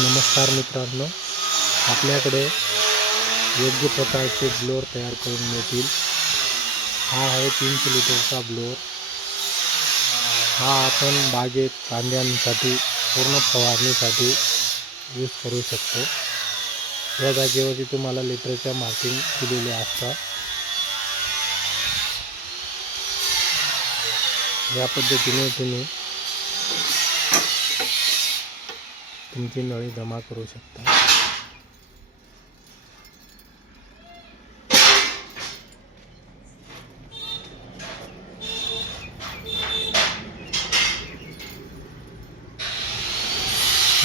नमस्कार मित्रांनो, आपल्याकडे योग्य प्रकारचे ब्लोअर तयार करून मिळतील। हा आहे 300 लिटरचा ब्लोअर। हा आपण बागेत कांद्यांसाठी पूर्ण फवारणीसाठी यूज करू शकतो। या जागेवरती तुम्हाला लिटरच्या मार्किंग दिलेले असतात। या पद्धतीने तुम्ही तुमची नळी जमा करू शकता।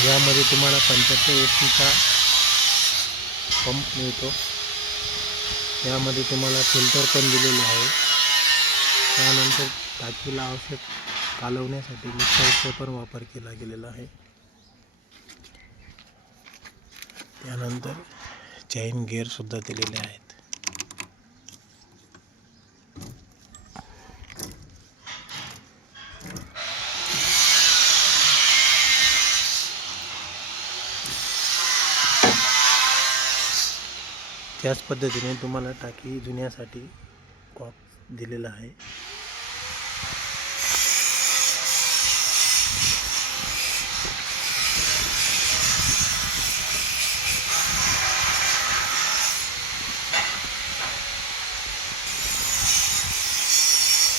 यामध्ये तुम्हाला 75 HP पंप मिळतो। यामध्ये तुम्हाला फिल्टर पण दिलेले आहे। त्यानंतर टाकीला औषध कालवण्यासाठी मिक्सरचा पण वापर केला गेलेला आहे। त्यानंतर चैन गिअर सुद्धा दिलेले आहेत। त्याच पद्धतीने तुम्हाला टाकी धुण्यासाठी कॉक दिलेला आहे।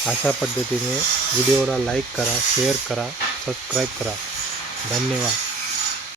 अशा पद्धतीने व्हिडिओला लाईक करा, शेअर करा, सबस्क्राईब करा। धन्यवाद।